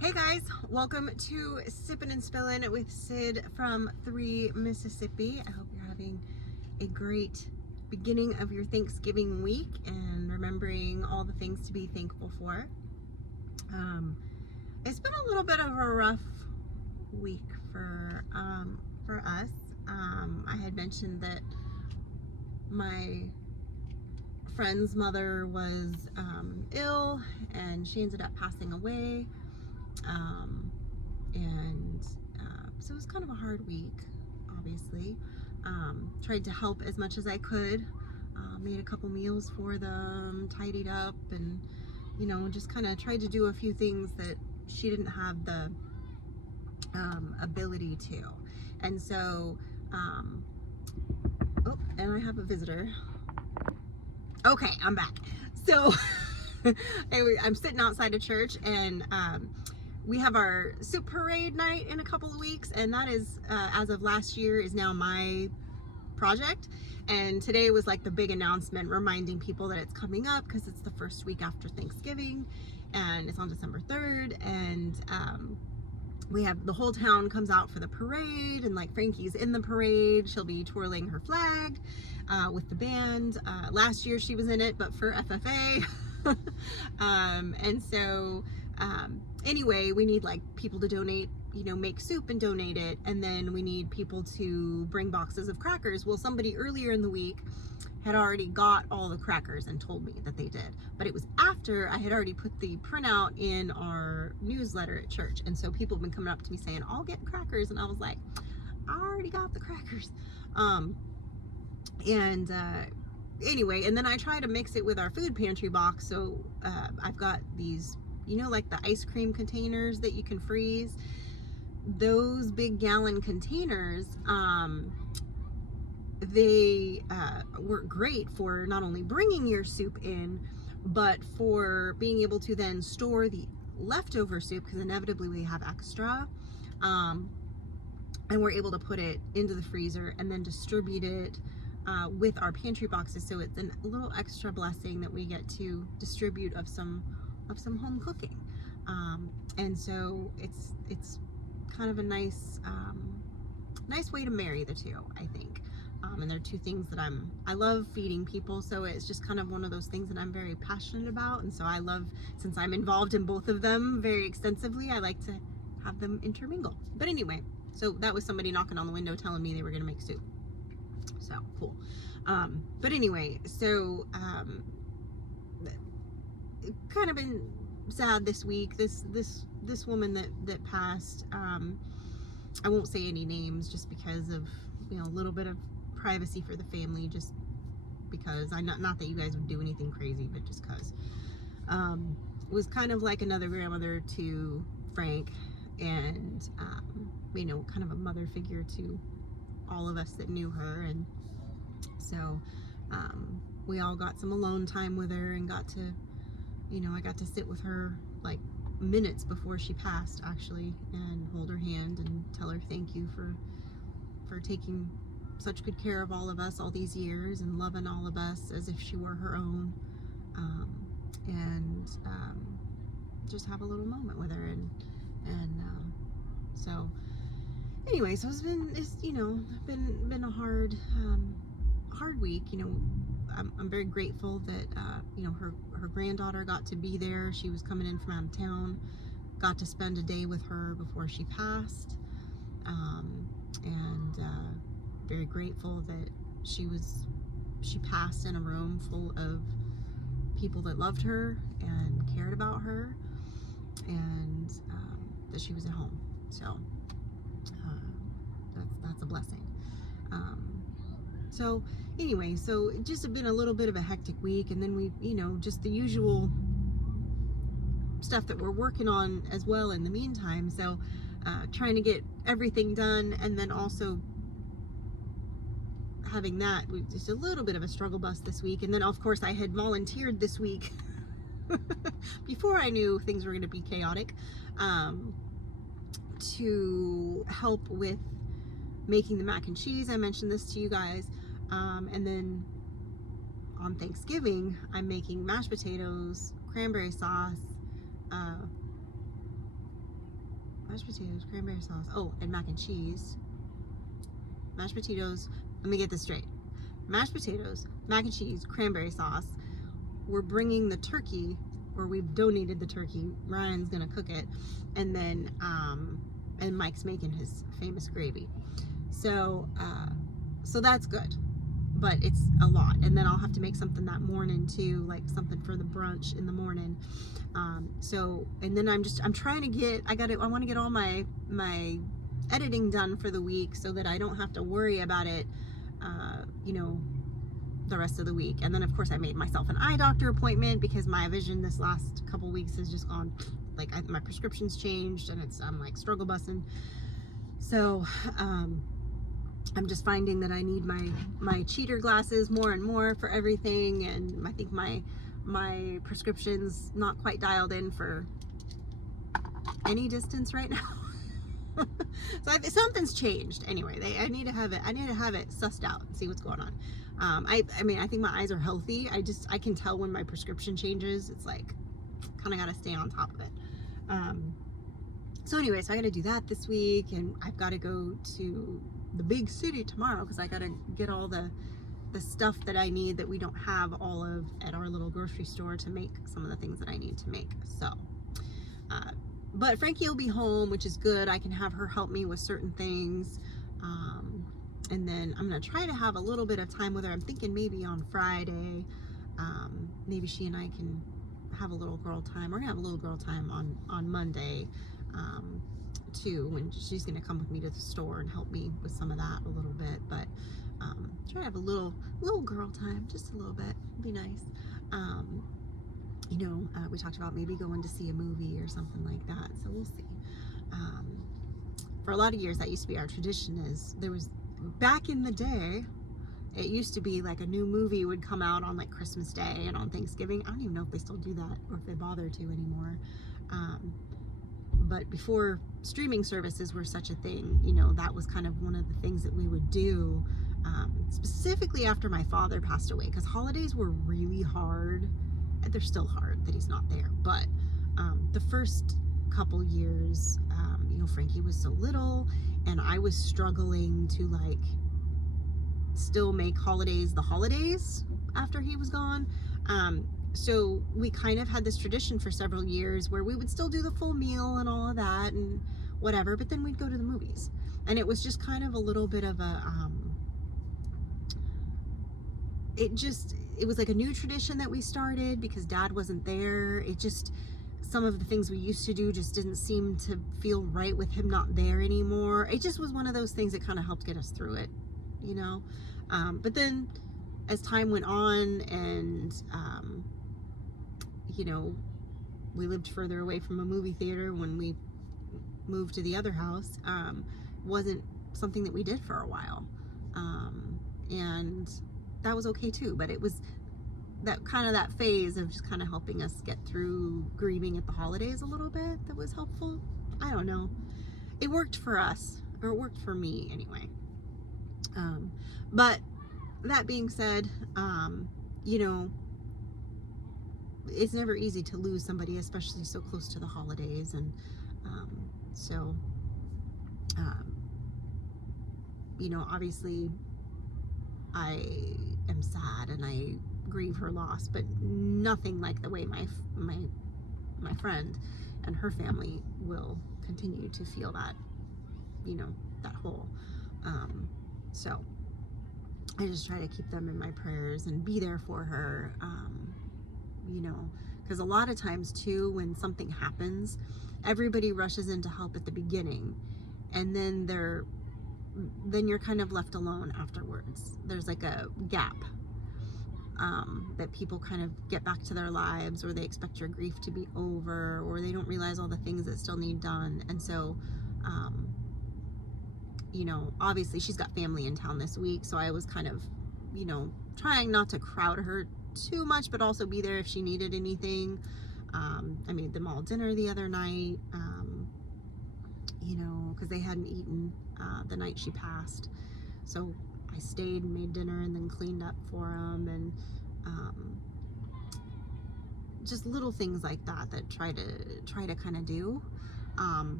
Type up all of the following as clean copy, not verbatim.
Hey guys, welcome to Sippin' and Spillin' with Sid from 3 Mississippi. I hope you're having a great beginning of your Thanksgiving week and remembering all the things to be thankful for. It's been a little bit of a rough week for us. I had mentioned that my friend's mother was ill and she ended up passing away. So it was kind of a hard week, obviously. Tried to help as much as I could. Made a couple meals for them, tidied up, and just kind of tried to do a few things that she didn't have the ability to. And so, oh, and I have a visitor. Okay, I'm back. So anyway, I'm sitting outside of church, and we have our soup parade night in a couple of weeks, and that is, as of last year, is now my project. And today was like the big announcement reminding people that it's coming up because it's the first week after Thanksgiving, and it's on December 3rd, and we have the whole town comes out for the parade, and like Frankie's in the parade. She'll be twirling her flag with the band. Last year she was in it, but for FFA. And so anyway, we need like people to donate, make soup and donate it, and then we need people to bring boxes of crackers. Well, somebody earlier in the week had already got all the crackers and told me that they did, but it was after I had already put the printout in our newsletter at church, and so people have been coming up to me saying, I'll get crackers, and I was like, I already got the crackers. Anyway, and then I try to mix it with our food pantry box. So I've got these, like the ice cream containers that you can freeze. Those big gallon containers, they work great for not only bringing your soup in, but for being able to then store the leftover soup, because inevitably we have extra. And we're able to put it into the freezer and then distribute it with our pantry boxes. So it's a little extra blessing that we get to distribute of some home cooking. And so it's kind of a nice way to marry the two, I think. And they're two things that I love feeding people, so it's just kind of one of those things that I'm very passionate about. And so I love, since I'm involved in both of them very extensively, I like to have them intermingle. But anyway, so that was somebody knocking on the window telling me they were gonna make soup. So cool. But anyway, so kind of been sad this week. This woman that passed, I won't say any names just because of a little bit of privacy for the family, just because not that you guys would do anything crazy, but just because was kind of like another grandmother to Frank, and kind of a mother figure to all of us that knew her. And so we all got some alone time with her, and got to I got to sit with her like minutes before she passed, actually, and hold her hand and tell her thank you for taking such good care of all of us all these years, and loving all of us as if she were her own, and just have a little moment with her. And so anyway, so it's been a hard week. I'm very grateful that her granddaughter got to be there. She was coming in from out of town, got to spend a day with her before she passed, and very grateful that she passed in a room full of people that loved her and cared about her, and that she was at home. So that's a blessing. So anyway, so it just been a little bit of a hectic week, and then we, just the usual stuff that we're working on as well in the meantime. So trying to get everything done, and then also having that, just a little bit of a struggle bus this week. And then of course I had volunteered this week before I knew things were going to be chaotic, to help with making the mac and cheese. I mentioned this to you guys. And then on Thanksgiving, I'm making mashed potatoes, cranberry sauce, mashed potatoes, cranberry sauce. Oh, and mac and cheese. Mashed potatoes. Let me get this straight. Mashed potatoes, mac and cheese, cranberry sauce. We're bringing the turkey, or we've donated the turkey. Ryan's gonna cook it, and then and Mike's making his famous gravy. So so that's good, but it's a lot. And then I'll have to make something that morning too, like something for the brunch in the morning. So, and then I'm trying to get, I want to get all my editing done for the week so that I don't have to worry about it, you know, the rest of the week. And then of course I made myself an eye doctor appointment because my vision this last couple weeks has just gone, like my prescription's changed, and I'm like struggle bussing. So I'm just finding that I need my cheater glasses more and more for everything, and I think my prescription's not quite dialed in for any distance right now. So something's changed anyway. I need to have it sussed out and see what's going on. I mean, I think my eyes are healthy. I can tell when my prescription changes. It's like, kind of got to stay on top of it. So anyway, so I got to do that this week, and I've got to go to the big city tomorrow because I got to get all the stuff that I need that we don't have all of at our little grocery store to make some of the things that I need to make. So, but Frankie will be home, which is good. I can have her help me with certain things. And then I'm going to try to have a little bit of time with her. I'm thinking maybe on Friday, maybe she and I can have a little girl time. We're going to have a little girl time on Monday, too, when she's going to come with me to the store and help me with some of that a little bit. But try to have a little girl time, just a little bit. It'd be nice. You know, we talked about maybe going to see a movie or something like that, so we'll see. For a lot of years, that used to be our tradition. Back in the day, it used to be like a new movie would come out on like Christmas Day and on Thanksgiving. I don't even know if they still do that or if they bother to anymore. But before streaming services were such a thing, you know, that was kind of one of the things that we would do, specifically after my father passed away, because holidays were really hard. They're still hard that he's not there, but the first couple years, you know, Frankie was so little, and I was struggling to like still make holidays the holidays after he was gone. So we kind of had this tradition for several years where we would still do the full meal and all of that and whatever, but then we'd go to the movies. And it was just kind of a little bit of a, it was like a new tradition that we started because Dad wasn't there. Some of the things we used to do just didn't seem to feel right with him not there anymore. It just was one of those things that kind of helped get us through it, you know? But then as time went on and, you know, we lived further away from a movie theater when we moved to the other house, wasn't something that we did for a while. And that was okay too, but it was that phase of just kind of helping us get through grieving at the holidays a little bit that was helpful. I don't know. It worked for us, or it worked for me anyway. But that being said, you know, it's never easy to lose somebody, especially so close to the holidays. And so, you know, obviously I am sad and I grieve her loss, but nothing like the way my friend and her family will continue to feel that, you know, that hole. So I just try to keep them in my prayers and be there for her, you know, because a lot of times too, when something happens, everybody rushes in to help at the beginning, and then you're kind of left alone afterwards. There's like a gap, that people kind of get back to their lives, or they expect your grief to be over, or they don't realize all the things that still need done. And so, you know, obviously she's got family in town this week, so I was kind of, you know, trying not to crowd her too much, but also be there if she needed anything. I made them all dinner the other night, you know, because they hadn't eaten the night she passed. So I stayed and made dinner and then cleaned up for them, and just little things like that try to kind of do.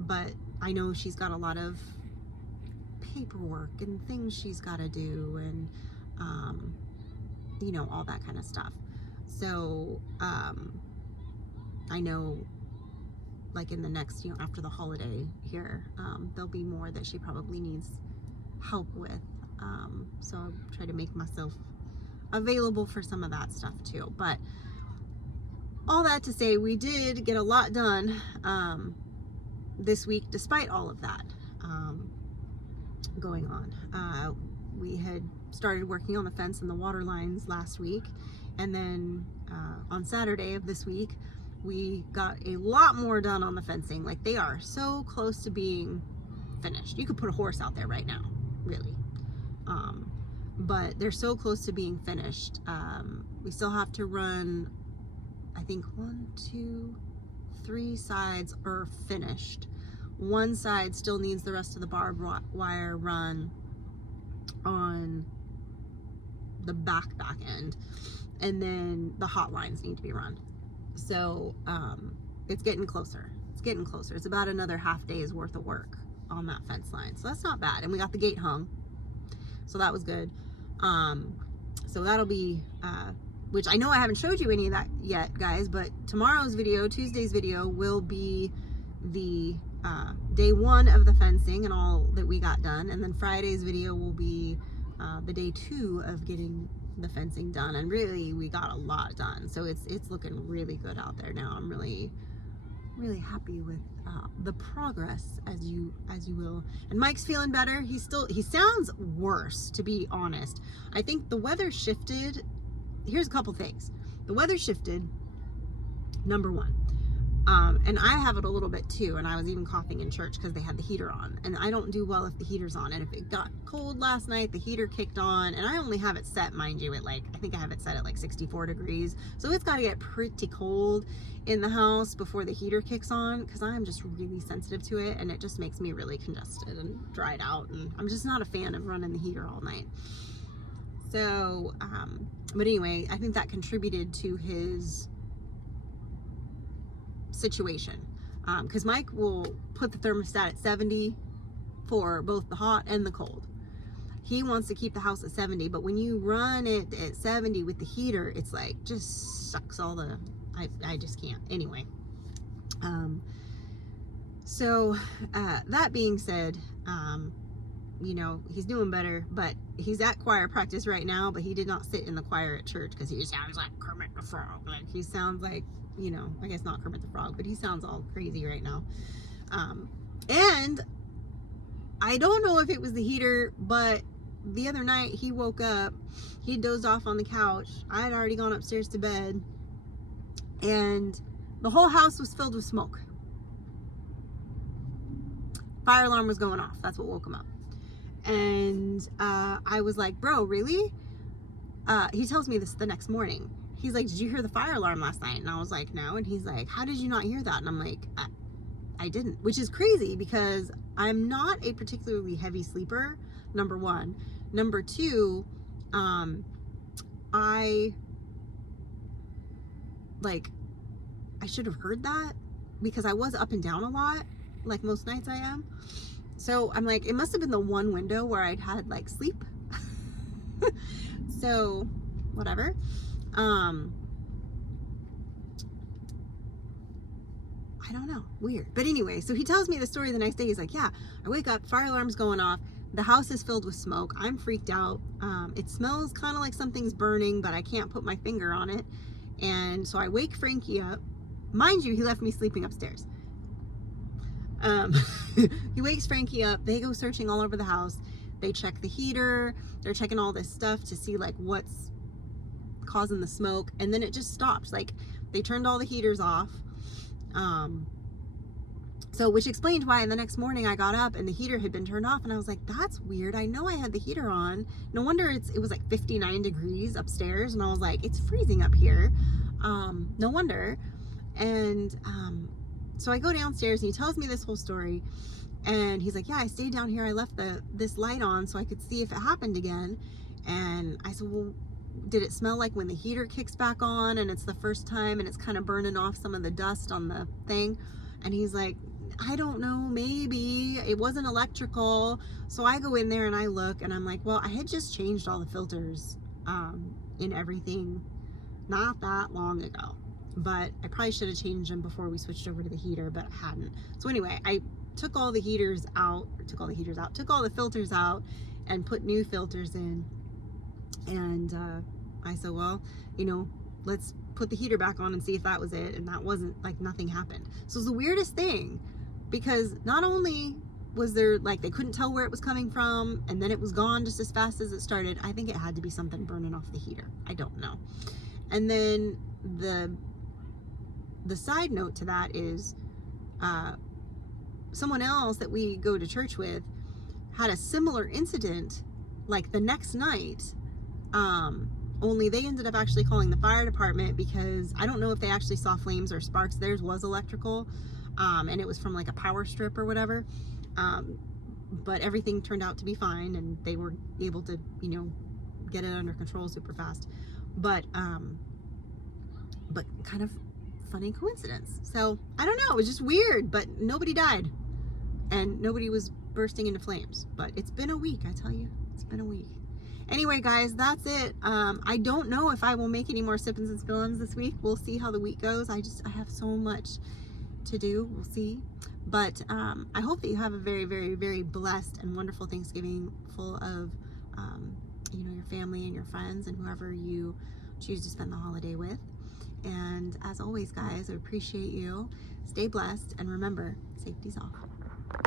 but I know she's got a lot of paperwork and things she's got to do, and you know, all that kind of stuff. So I know, like in the next, you know, after the holiday here, there'll be more that she probably needs help with. So I'll try to make myself available for some of that stuff too. But all that to say, we did get a lot done this week despite all of that going on. We had started working on the fence and the water lines last week, and then on Saturday of this week we got a lot more done on the fencing. Like, they are so close to being finished. You could put a horse out there right now, really. But they're so close to being finished. We still have to run, I think 1, 2, 3 sides are finished. One side still needs the rest of the barbed wire run on the back end, and then the hot lines need to be run. So it's getting closer. It's about another half day's worth of work on that fence line, so that's not bad. And we got the gate hung, so that was good. So that'll be which I know I haven't showed you any of that yet, guys, but tomorrow's video, Tuesday's video, will be the day 1 of the fencing and all that we got done, and then Friday's video will be the day 2 of getting the fencing done. And really, we got a lot done, so it's looking really good out there now. I'm really happy with the progress, as you will. And Mike's feeling better. He sounds worse, to be honest. I think the weather shifted. Here's a couple things. The weather shifted, number 1. And I have it a little bit too, and I was even coughing in church because they had the heater on, and I don't do well if the heater's on. And if it got cold last night, the heater kicked on, and I only have it set, mind you, at like, I think I have it set at like 64 degrees, so it's got to get pretty cold in the house before the heater kicks on, because I'm just really sensitive to it, and it just makes me really congested and dried out, and I'm just not a fan of running the heater all night. So but anyway, I think that contributed to his situation, because Mike will put the thermostat at 70 for both the hot and the cold. He wants to keep the house at 70, but when you run it at 70 with the heater, it's like just sucks all the, I just can't. Anyway, so that being said, you know, he's doing better, but he's at choir practice right now, but he did not sit in the choir at church because he sounds like Kermit the Frog. Like, he sounds like, you know, I guess not Kermit the Frog, but he sounds all crazy right now. And I don't know if it was the heater, but the other night he woke up, he dozed off on the couch. I had already gone upstairs to bed, and the whole house was filled with smoke. Fire alarm was going off. That's what woke him up. And I was like, bro, really? He tells me this the next morning. He's like, did you hear the fire alarm last night? And I was like, no. And he's like, how did you not hear that? And I'm like, I didn't, which is crazy because I'm not a particularly heavy sleeper, number 1. Number 2, I should have heard that because I was up and down a lot, like most nights I am. So I'm like, it must have been the one window where I'd had like sleep. So whatever. I don't know, weird. But anyway, so he tells me the story the next day. He's like, yeah, I wake up, fire alarm's going off, the house is filled with smoke, I'm freaked out. It smells kind of like something's burning, but I can't put my finger on it. And so I wake Frankie up. Mind you, he left me sleeping upstairs. He wakes Frankie up, they go searching all over the house, they check the heater, they're checking all this stuff to see like what's causing the smoke, and then it just stopped. Like, they turned all the heaters off. So which explained why the next morning I got up and the heater had been turned off, and I was like, that's weird. I know I had the heater on. No wonder it was like 59 degrees upstairs, and I was like, it's freezing up here. No wonder. And so I go downstairs and he tells me this whole story, and he's like, yeah, I stayed down here. I left this light on so I could see if it happened again. And I said, well, did it smell like when the heater kicks back on and it's the first time and it's kind of burning off some of the dust on the thing? And he's like, I don't know, maybe it wasn't electrical. So I go in there and I look and I'm like, well, I had just changed all the filters in everything not that long ago, but I probably should have changed them before we switched over to the heater, but I hadn't. So anyway, I took all the filters out and put new filters in. And I said, well, you know, let's put the heater back on and see if that was it. And that wasn't, like, nothing happened. So it was the weirdest thing, because not only was there, like, they couldn't tell where it was coming from, and then it was gone just as fast as it started. I think it had to be something burning off the heater. I don't know. And then the side note to that is someone else that we go to church with had a similar incident, like, the next night. Only they ended up actually calling the fire department, because I don't know if they actually saw flames or sparks. Theirs was electrical, and it was from, like, a power strip or whatever. But everything turned out to be fine, and they were able to, you know, get it under control super fast. But kind of funny coincidence. So I don't know, it was just weird, but nobody died and nobody was bursting into flames. But it's been a week, I tell you, it's been a week. Anyway, guys, that's it. I don't know if I will make any more sippins and spillins this week. We'll see how the week goes. I have so much to do. We'll see. But I hope that you have a very, very, very blessed and wonderful Thanksgiving, full of you know, your family and your friends and whoever you choose to spend the holiday with. And as always, guys, I appreciate you. Stay blessed, and remember, safety's off.